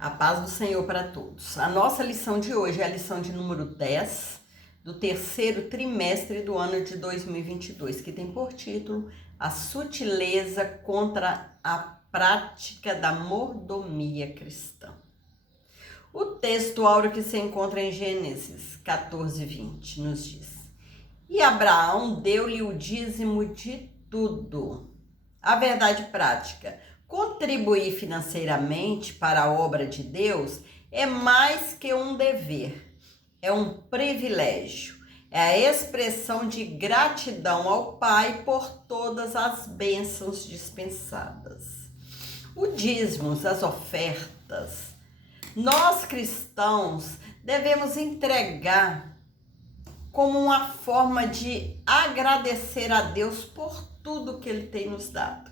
A paz do Senhor para todos. A nossa lição de hoje é a lição de número 10 do terceiro trimestre do ano de 2022, que tem por título A Sutileza contra a Prática da Mordomia Cristã. O texto áureo que se encontra em Gênesis 14:20 nos diz: E Abraão deu-lhe o dízimo de tudo. A verdade prática: contribuir financeiramente para a obra de Deus é mais que um dever, é um privilégio, é a expressão de gratidão ao Pai por todas as bênçãos dispensadas. O dízimo, as ofertas, nós cristãos devemos entregar como uma forma de agradecer a Deus por tudo que Ele tem nos dado.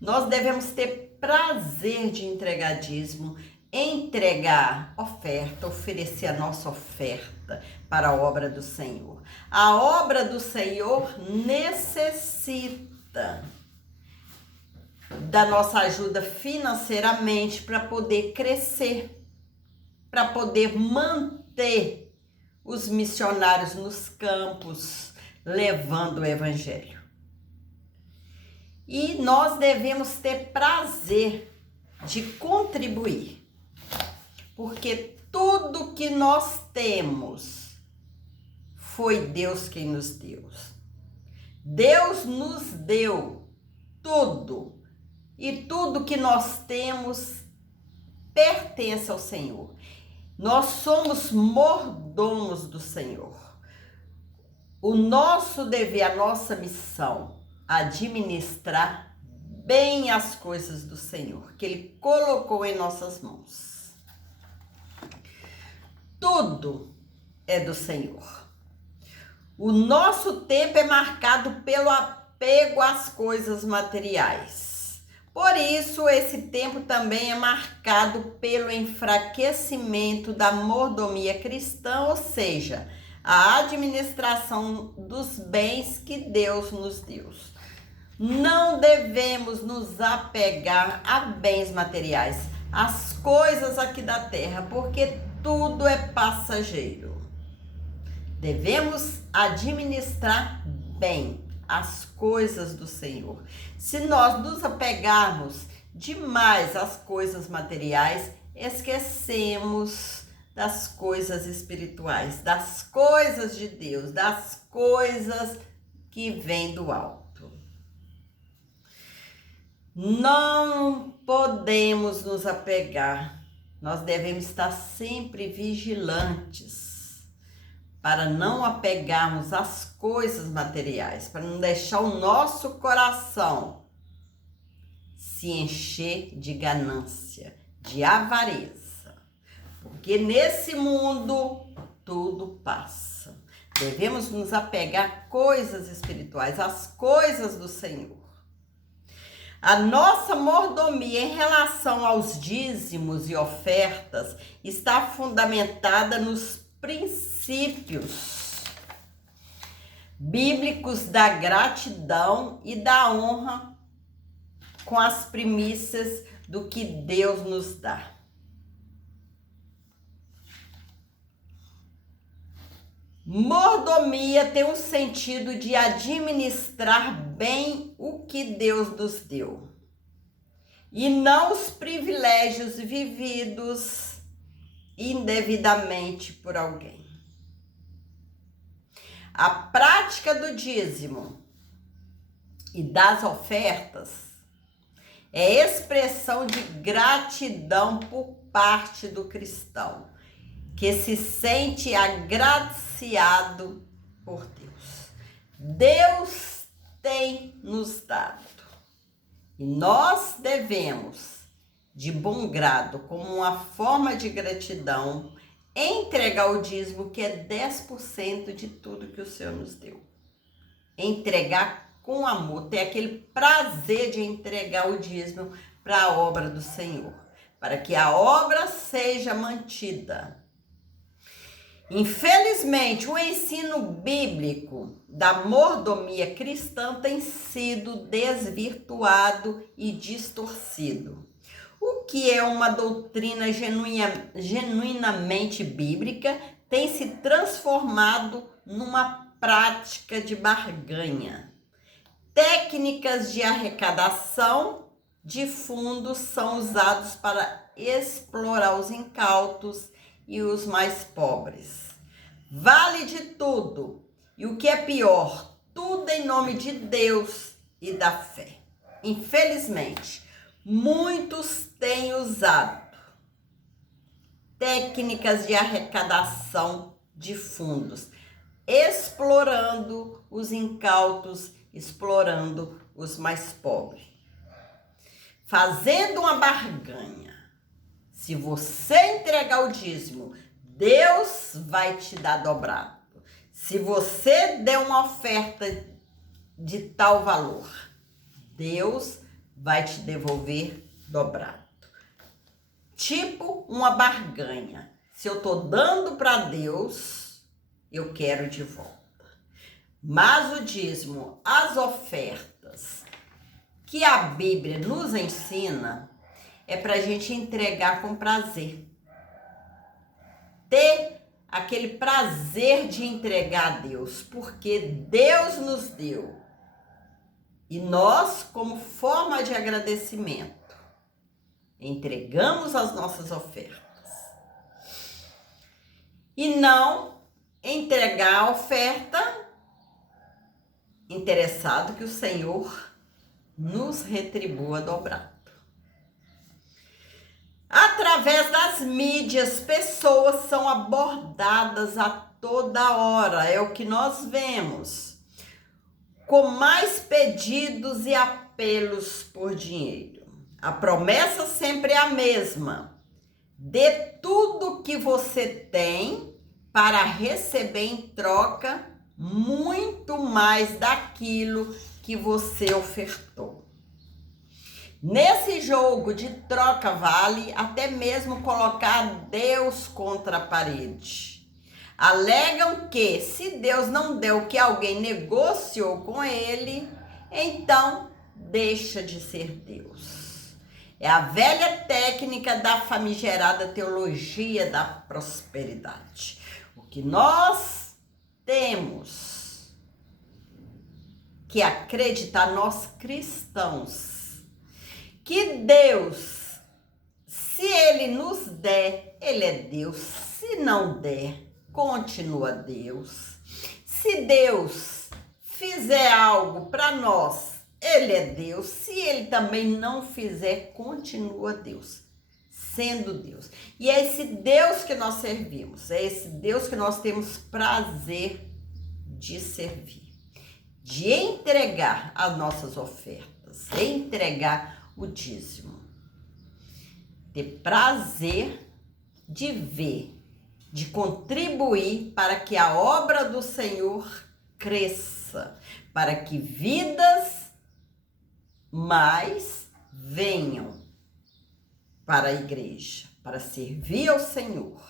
Nós devemos ter prazer de entregar dízimo, entregar oferta, oferecer a nossa oferta para a obra do Senhor. A obra do Senhor necessita da nossa ajuda financeiramente para poder crescer, para poder manter os missionários nos campos, levando o evangelho. E nós devemos ter prazer de contribuir, porque tudo que nós temos foi Deus quem nos deu. Deus nos deu tudo, e tudo que nós temos pertence ao Senhor. Nós somos mordomos do Senhor. O nosso dever, a nossa missão, administrar bem as coisas do Senhor, que Ele colocou em nossas mãos. Tudo é do Senhor. O nosso tempo é marcado pelo apego às coisas materiais. Por isso, esse tempo também é marcado pelo enfraquecimento da mordomia cristã, ou seja, a administração dos bens que Deus nos deu. Não devemos nos apegar a bens materiais, às coisas aqui da terra, porque tudo é passageiro. Devemos administrar bem as coisas do Senhor. Se nós nos apegarmos demais às coisas materiais, esquecemos das coisas espirituais, das coisas de Deus, das coisas que vêm do alto. Não podemos nos apegar, nós devemos estar sempre vigilantes para não apegarmos às coisas materiais, para não deixar o nosso coração se encher de ganância, de avareza, porque nesse mundo tudo passa. Devemos nos apegar a coisas espirituais, às coisas do Senhor. A nossa mordomia em relação aos dízimos e ofertas está fundamentada nos princípios bíblicos da gratidão e da honra com as primícias do que Deus nos dá. Mordomia tem um sentido de administrar bem o que Deus nos deu e não os privilégios vividos indevidamente por alguém. A prática do dízimo e das ofertas é expressão de gratidão por parte do cristão, que se sente agraciado por Deus. Deus tem nos dado. E nós devemos, de bom grado, como uma forma de gratidão, entregar o dízimo, que é 10% de tudo que o Senhor nos deu. Entregar com amor, ter aquele prazer de entregar o dízimo para a obra do Senhor, para que a obra seja mantida. Infelizmente, o ensino bíblico da mordomia cristã tem sido desvirtuado e distorcido. O que é uma doutrina genuinamente bíblica tem se transformado numa prática de barganha. Técnicas de arrecadação de fundos são usados para explorar os incautos e os mais pobres. Vale de tudo. E o que é pior, tudo em nome de Deus e da fé. Infelizmente, muitos têm usado técnicas de arrecadação de fundos, explorando os incautos, explorando os mais pobres. Fazendo uma barganha. Se você entregar o dízimo, Deus vai te dar dobrado. Se você der uma oferta de tal valor, Deus vai te devolver dobrado. Tipo uma barganha. Se eu estou dando para Deus, eu quero de volta. Mas o dízimo, as ofertas que a Bíblia nos ensina, é para a gente entregar com prazer. Ter aquele prazer de entregar a Deus, porque Deus nos deu. E nós, como forma de agradecimento, entregamos as nossas ofertas. E não entregar a oferta interessado que o Senhor nos retribua dobrado. Através das mídias, pessoas são abordadas a toda hora, é o que nós vemos, com mais pedidos e apelos por dinheiro. A promessa sempre é a mesma: dê tudo que você tem para receber em troca muito mais daquilo que você ofertou. Nesse jogo de troca vale até mesmo colocar Deus contra a parede. Alegam que se Deus não deu o que alguém negociou com ele, então deixa de ser Deus. É a velha técnica da famigerada teologia da prosperidade. O que nós temos que acreditar, nós cristãos, que Deus, se Ele nos der, Ele é Deus. Se não der, continua Deus. Se Deus fizer algo para nós, Ele é Deus. Se Ele também não fizer, continua Deus, sendo Deus. E é esse Deus que nós servimos, é esse Deus que nós temos prazer de servir, de entregar as nossas ofertas, entregar o dízimo, ter prazer de ver, de contribuir para que a obra do Senhor cresça, para que vidas mais venham para a igreja, para servir ao Senhor.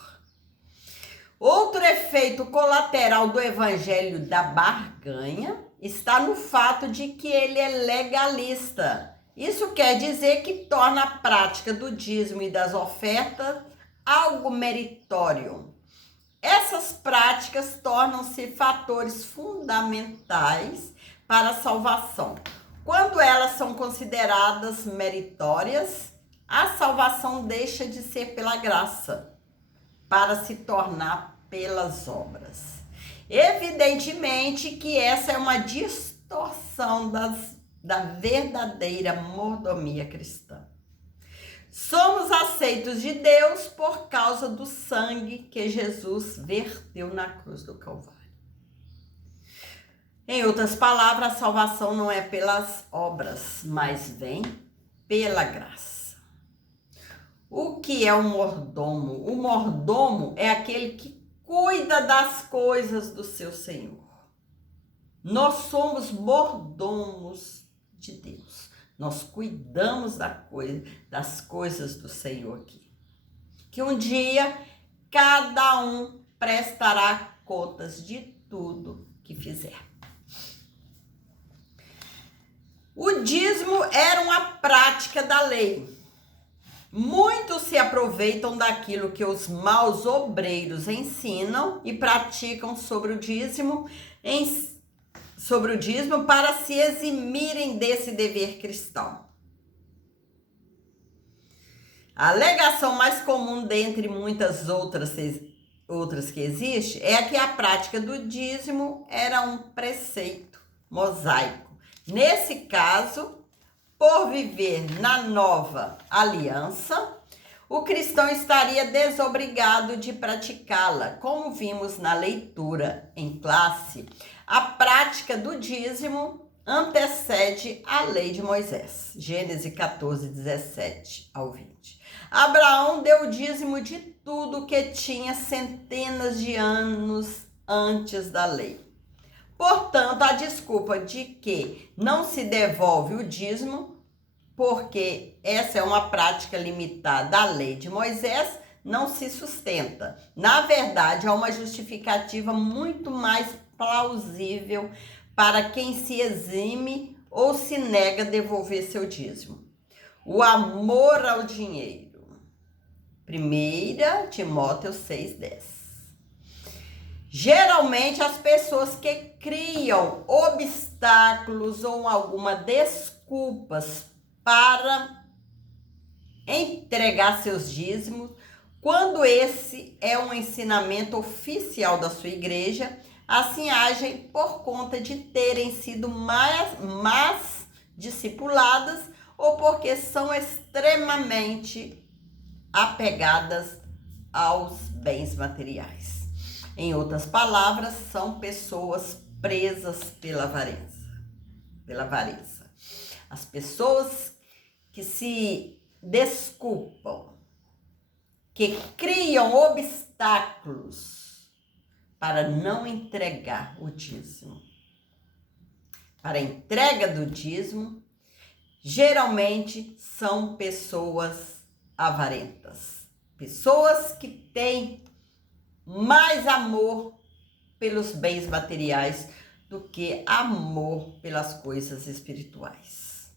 Outro efeito colateral do evangelho da barganha está no fato de que ele é legalista. Isso quer dizer que torna a prática do dízimo e das ofertas algo meritório. Essas práticas tornam-se fatores fundamentais para a salvação. Quando elas são consideradas meritórias, a salvação deixa de ser pela graça, para se tornar pelas obras. Evidentemente que essa é uma distorção da verdadeira mordomia cristã. Somos aceitos de Deus por causa do sangue que Jesus verteu na cruz do Calvário. Em outras palavras, a salvação não é pelas obras, mas vem pela graça. O que é um mordomo? O mordomo é aquele que cuida das coisas do seu Senhor. Nós somos mordomos de Deus. Nós cuidamos das coisas do Senhor aqui. Que um dia cada um prestará contas de tudo que fizer. O dízimo era uma prática da lei. Muitos se aproveitam daquilo que os maus obreiros ensinam e praticam sobre o dízimo para se eximirem desse dever cristão. A alegação mais comum dentre muitas outras que existe é que a prática do dízimo era um preceito mosaico. Nesse caso, por viver na nova aliança, o cristão estaria desobrigado de praticá-la. Como vimos na leitura em classe, a prática do dízimo antecede a lei de Moisés. Gênesis 14, 17 ao 20. Abraão deu o dízimo de tudo que tinha centenas de anos antes da lei. Portanto, a desculpa de que não se devolve o dízimo, porque essa é uma prática limitada à lei de Moisés, não se sustenta. Na verdade, há uma justificativa muito mais plausível para quem se exime ou se nega a devolver seu dízimo. O amor ao dinheiro. 1 Timóteo 6,10. Geralmente, as pessoas que criam obstáculos ou alguma desculpas para entregar seus dízimos, quando esse é um ensinamento oficial da sua igreja, assim agem por conta de terem sido mais discipuladas ou porque são extremamente apegadas aos bens materiais. Em outras palavras, são pessoas presas pela avareza. As pessoas que se desculpam, que criam obstáculos para não entregar o dízimo. Para a entrega do dízimo, geralmente são pessoas avarentas. Pessoas que têm mais amor pelos bens materiais do que amor pelas coisas espirituais.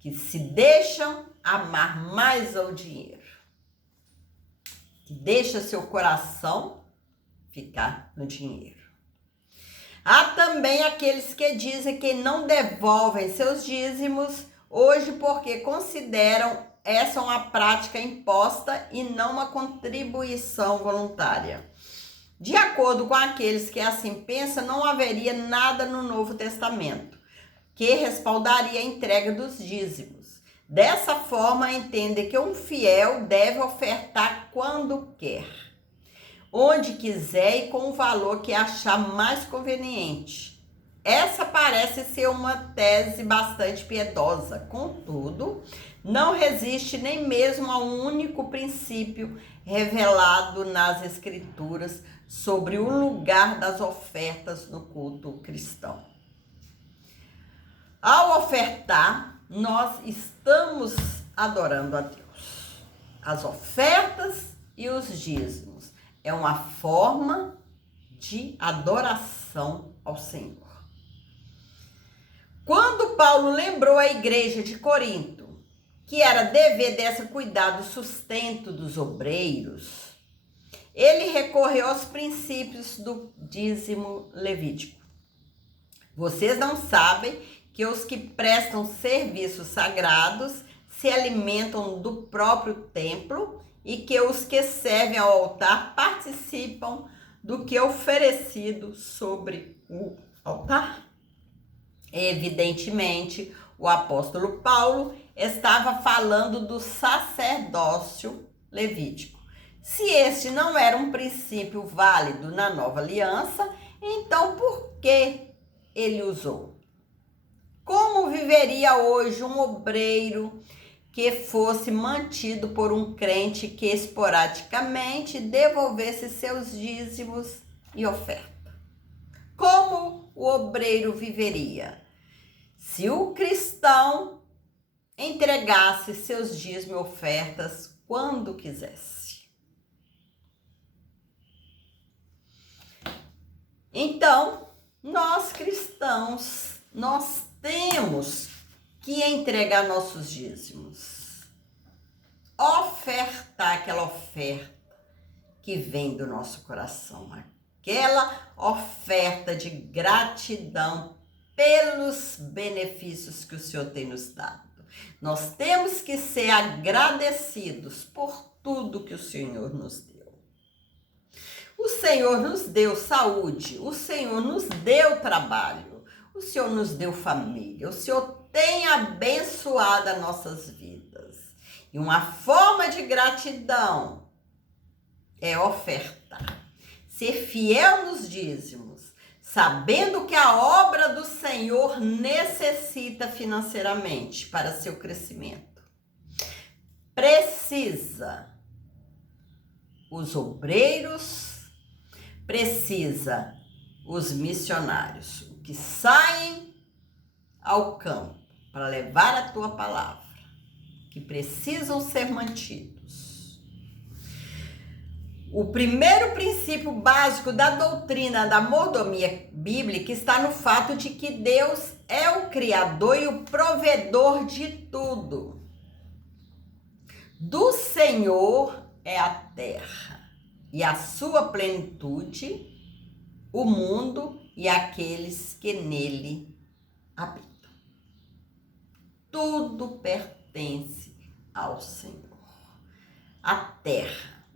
Que se deixam amar mais ao dinheiro. Que deixa seu coração ficar no dinheiro. Há também aqueles que dizem que não devolvem seus dízimos hoje porque consideram essa uma prática imposta e não uma contribuição voluntária. De acordo com aqueles que assim pensam, não haveria nada no Novo Testamento que respaldaria a entrega dos dízimos. Dessa forma, entende que um fiel deve ofertar quando quer, onde quiser e com o valor que achar mais conveniente. Essa parece ser uma tese bastante piedosa, contudo, não resiste nem mesmo a um único princípio revelado nas Escrituras sobre o lugar das ofertas no culto cristão. Ao ofertar, nós estamos adorando a Deus. As ofertas e os dízimos é uma forma de adoração ao Senhor. Quando Paulo lembrou a igreja de Corinto que era dever dessa cuidar do sustento dos obreiros, ele recorreu aos princípios do dízimo levítico. Vocês não sabem que os que prestam serviços sagrados se alimentam do próprio templo e que os que servem ao altar participam do que é oferecido sobre o altar? Evidentemente, o apóstolo Paulo estava falando do sacerdócio levítico. Se este não era um princípio válido na nova aliança, então por que ele usou? Como viveria hoje um obreiro que fosse mantido por um crente que esporadicamente devolvesse seus dízimos e oferta? Como o obreiro viveria se o cristão entregasse seus dízimos e ofertas quando quisesse? Então, nós cristãos, nós temos que entregar nossos dízimos. ofertar aquela oferta que vem do nosso coração, aquela oferta de gratidão pelos benefícios que o Senhor tem nos dado. Nós temos que ser agradecidos por tudo que o Senhor nos deu. O Senhor nos deu saúde, o Senhor nos deu trabalho, o Senhor nos deu família, o Senhor tem abençoado as nossas vidas. E uma forma de gratidão é ofertar, ser fiel nos dízimos, sabendo que a obra do Senhor necessita financeiramente para seu crescimento. Precisa os obreiros, precisa os missionários, que saem ao campo para levar a tua palavra, que precisam ser mantidos. O primeiro princípio básico da doutrina da mordomia bíblica está no fato de que Deus é o Criador e o provedor de tudo. Do Senhor é a terra e a sua plenitude, o mundo e aqueles que nele habitam. Tudo pertence ao Senhor. A terra,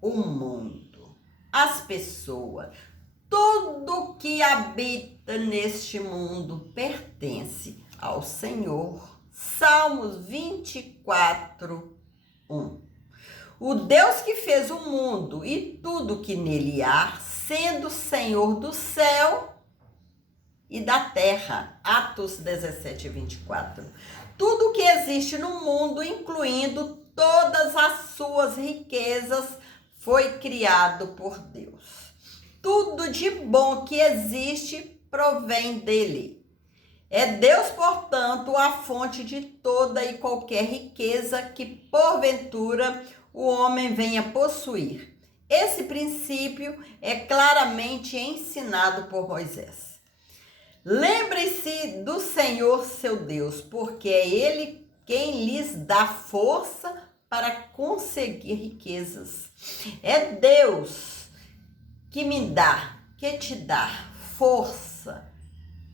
o mundo, as pessoas, tudo que habita neste mundo pertence ao Senhor. Salmos 24, 1. O Deus que fez o mundo e tudo que nele há, sendo Senhor do céu e da terra. Atos 17, 24. Tudo que existe no mundo, incluindo todas as suas riquezas, foi criado por Deus. Tudo de bom que existe provém dele. É Deus, portanto, a fonte de toda e qualquer riqueza que, porventura, o homem venha possuir. Esse princípio é claramente ensinado por Moisés. Lembre-se do Senhor seu Deus, porque é Ele quem lhes dá força para conseguir riquezas. É Deus que me dá, que te dá força,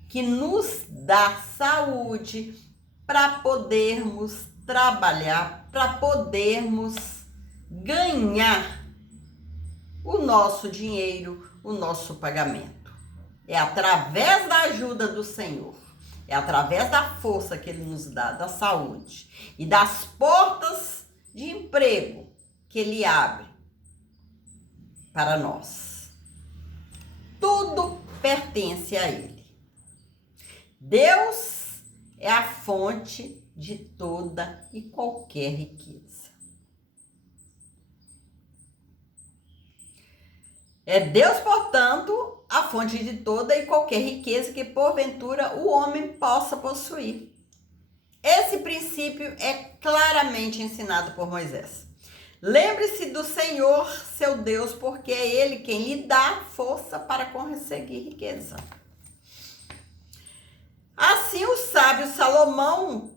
que nos dá saúde para podermos trabalhar, para podermos ganhar o nosso dinheiro, o nosso pagamento. É através da ajuda do Senhor, é através da força que Ele nos dá, da saúde e das portas de emprego que Ele abre para nós. Tudo pertence a Ele. Deus é a fonte de toda e qualquer riqueza. É Deus, portanto, a fonte de toda e qualquer riqueza que, porventura, o homem possa possuir. Esse princípio é claramente ensinado por Moisés. Lembre-se do Senhor, seu Deus, porque é Ele quem lhe dá força para conseguir riqueza. Assim, o sábio Salomão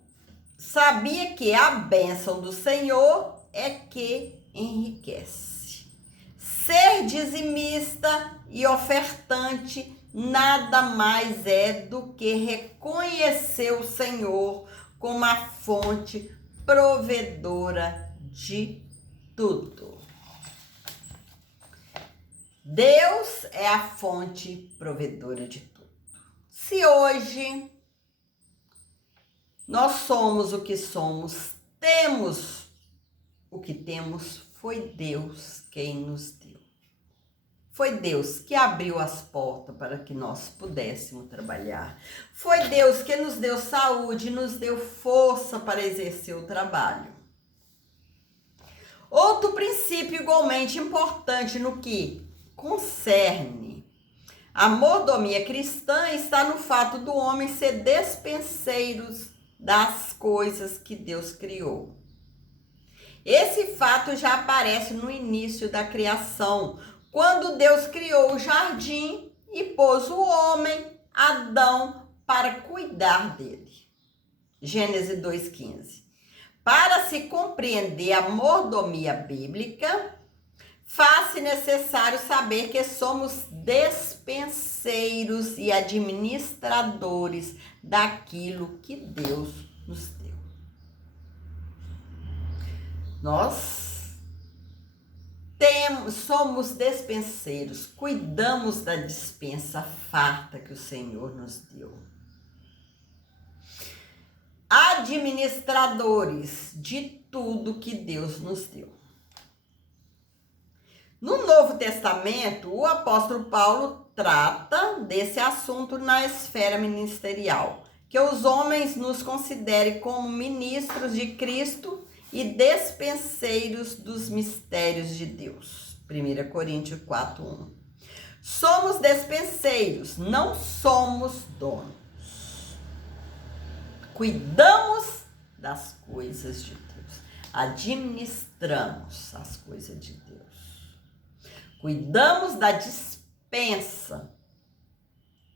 sabia que a bênção do Senhor é que enriquece. Ser dizimista e ofertante nada mais é do que reconhecer o Senhor como a fonte provedora de tudo. Deus é a fonte provedora de tudo. Se hoje nós somos o que somos, temos o que temos, foi Deus quem nos deu. Foi Deus que abriu as portas para que nós pudéssemos trabalhar. Foi Deus que nos deu saúde, nos deu força para exercer o trabalho. Outro princípio igualmente importante no que concerne a mordomia cristã está no fato do homem ser despenseiro das coisas que Deus criou. Esse fato já aparece no início da criação, quando Deus criou o jardim e pôs o homem, Adão, para cuidar dele. Gênesis 2,15. Para se compreender a mordomia bíblica, faz-se necessário saber que somos despenseiros e administradores daquilo que Deus nos deu. Nós somos despenseiros, cuidamos da despensa farta que o Senhor nos deu. Administradores de tudo que Deus nos deu. No Novo Testamento, o apóstolo Paulo trata desse assunto na esfera ministerial, que os homens nos considerem como ministros de Cristo e despenseiros dos mistérios de Deus. 1 Coríntios 4:1. Somos despenseiros, não somos donos. Cuidamos das coisas de Deus. Administramos as coisas de Deus. Cuidamos da despensa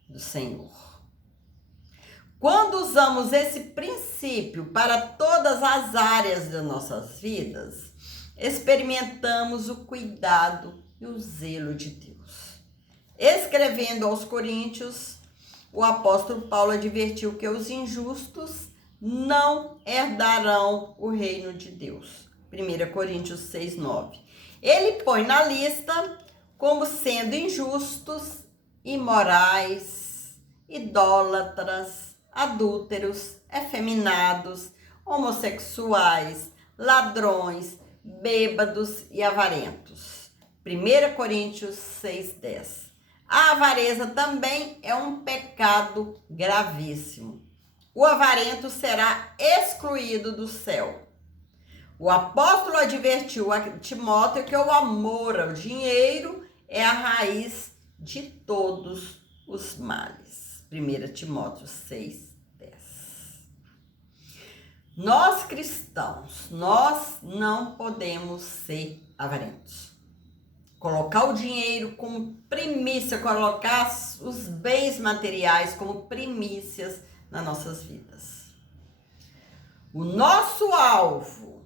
do Senhor. Quando usamos esse princípio para todas as áreas das nossas vidas, experimentamos o cuidado e o zelo de Deus. Escrevendo aos Coríntios, o apóstolo Paulo advertiu que os injustos não herdarão o reino de Deus. 1 Coríntios 6:9. Ele põe na lista como sendo injustos, imorais, idólatras, adúlteros, efeminados, homossexuais, ladrões, bêbados e avarentos. 1 Coríntios 6:10. A avareza também é um pecado gravíssimo. O avarento será excluído do céu. O apóstolo advertiu a Timóteo que o amor ao dinheiro é a raiz de todos os males. 1 Timóteo 6:10. Nós cristãos, nós não podemos ser avarentos. Colocar o dinheiro como primícia, colocar os bens materiais como primícias nas nossas vidas. O nosso alvo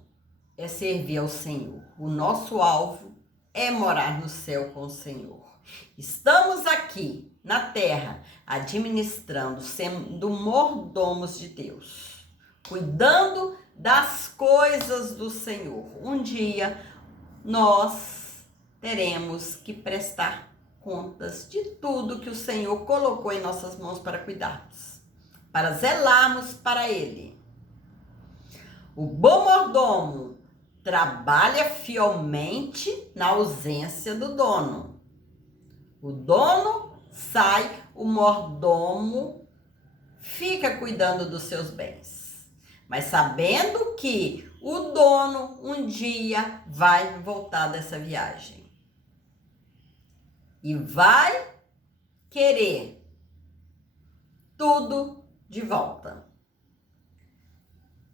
é servir ao Senhor. O nosso alvo é morar no céu com o Senhor. Estamos aqui na terra administrando, sendo mordomos de Deus, cuidando das coisas do Senhor. Um dia nós teremos que prestar contas de tudo que o Senhor colocou em nossas mãos para cuidarmos, para zelarmos para Ele. O bom mordomo trabalha fielmente na ausência do dono. O dono sai, o mordomo fica cuidando dos seus bens, mas sabendo que o dono um dia vai voltar dessa viagem e vai querer tudo de volta.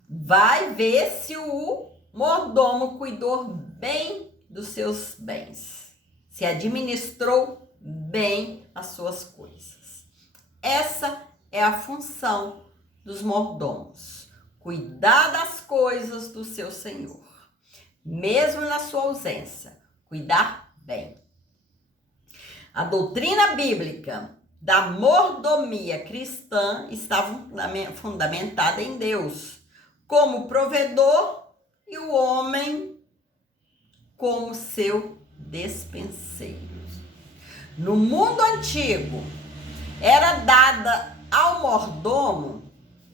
Vai ver se o mordomo cuidou bem dos seus bens, se administrou bem as suas coisas. Essa é a função dos mordomos, cuidar das coisas do seu Senhor, mesmo na sua ausência, cuidar bem. A doutrina bíblica da mordomia cristã está fundamentada em Deus como provedor e o homem como seu despenseiro. No mundo antigo, era dada ao mordomo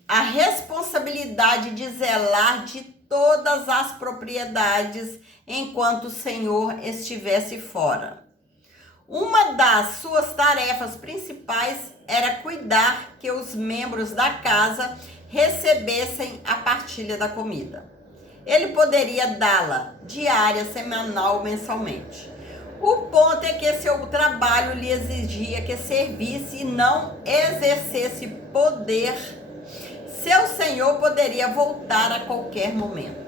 a responsabilidade de zelar de todas as propriedades enquanto o Senhor estivesse fora. Uma das suas tarefas principais era cuidar que os membros da casa recebessem a partilha da comida. Ele poderia dá-la diária, semanal, mensalmente. O ponto é que seu trabalho lhe exigia que servisse e não exercesse poder. Seu senhor poderia voltar a qualquer momento.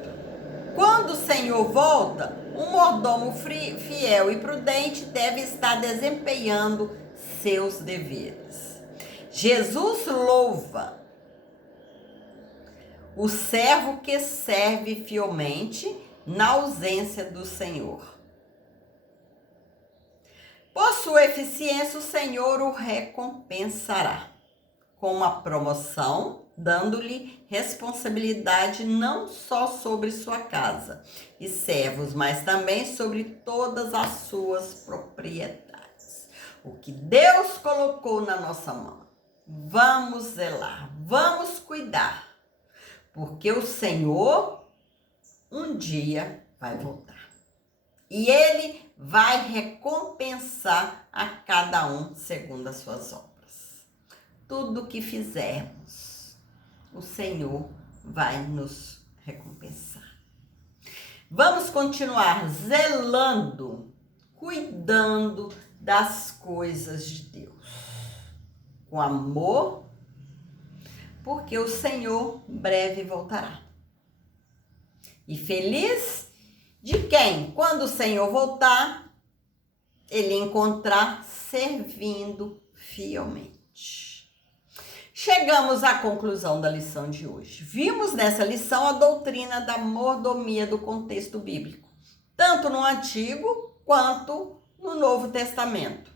Quando o Senhor volta, um mordomo fiel e prudente deve estar desempenhando seus deveres. Jesus louva o servo que serve fielmente na ausência do Senhor. Por sua eficiência, o Senhor o recompensará com uma promoção, dando-lhe responsabilidade não só sobre sua casa e servos, mas também sobre todas as suas propriedades. O que Deus colocou na nossa mão, vamos zelar, vamos cuidar, porque o Senhor um dia vai voltar. E Ele vai recompensar a cada um segundo as suas obras. Tudo que fizermos, o Senhor vai nos recompensar. Vamos continuar zelando, cuidando das coisas de Deus, com amor, porque o Senhor breve voltará. E feliz de quem, quando o Senhor voltar, ele encontrar servindo fielmente. Chegamos à conclusão da lição de hoje. Vimos nessa lição a doutrina da mordomia do contexto bíblico, tanto no Antigo quanto no Novo Testamento.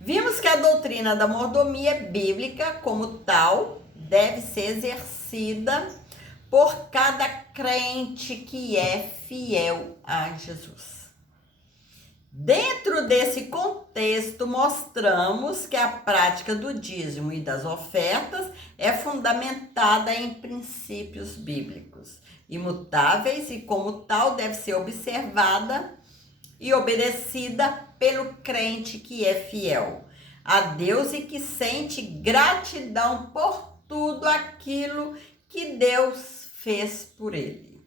Vimos que a doutrina da mordomia bíblica, como tal, deve ser exercida por cada crente que é fiel a Jesus. Dentro desse contexto, mostramos que a prática do dízimo e das ofertas é fundamentada em princípios bíblicos, imutáveis e, como tal, deve ser observada e obedecida pelo crente que é fiel a Deus e que sente gratidão por tudo aquilo que Deus fez por ele.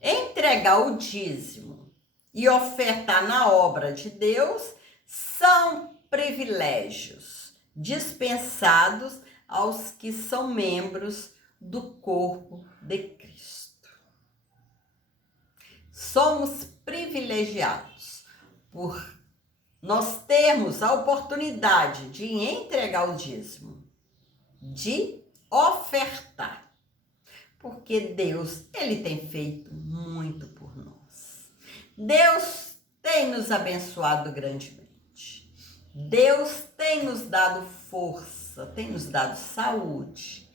Entregar o dízimo e ofertar na obra de Deus são privilégios dispensados aos que são membros do corpo de Cristo. Somos privilegiados por nós termos a oportunidade de entregar o dízimo, de ofertar, porque Deus, ele tem feito muito por nós. Deus tem nos abençoado grandemente. Deus tem nos dado força, tem nos dado saúde,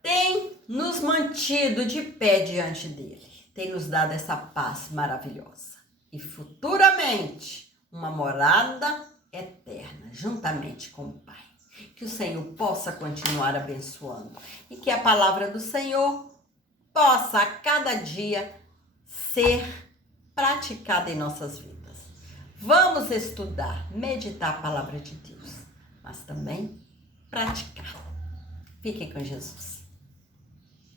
tem nos mantido de pé diante dele, tem nos dado essa paz maravilhosa e futuramente uma morada eterna juntamente com o Pai. Que o Senhor possa continuar abençoando e que a palavra do Senhor possa a cada dia ser praticada em nossas vidas. Vamos estudar, meditar a palavra de Deus, mas também praticar. Fiquem com Jesus.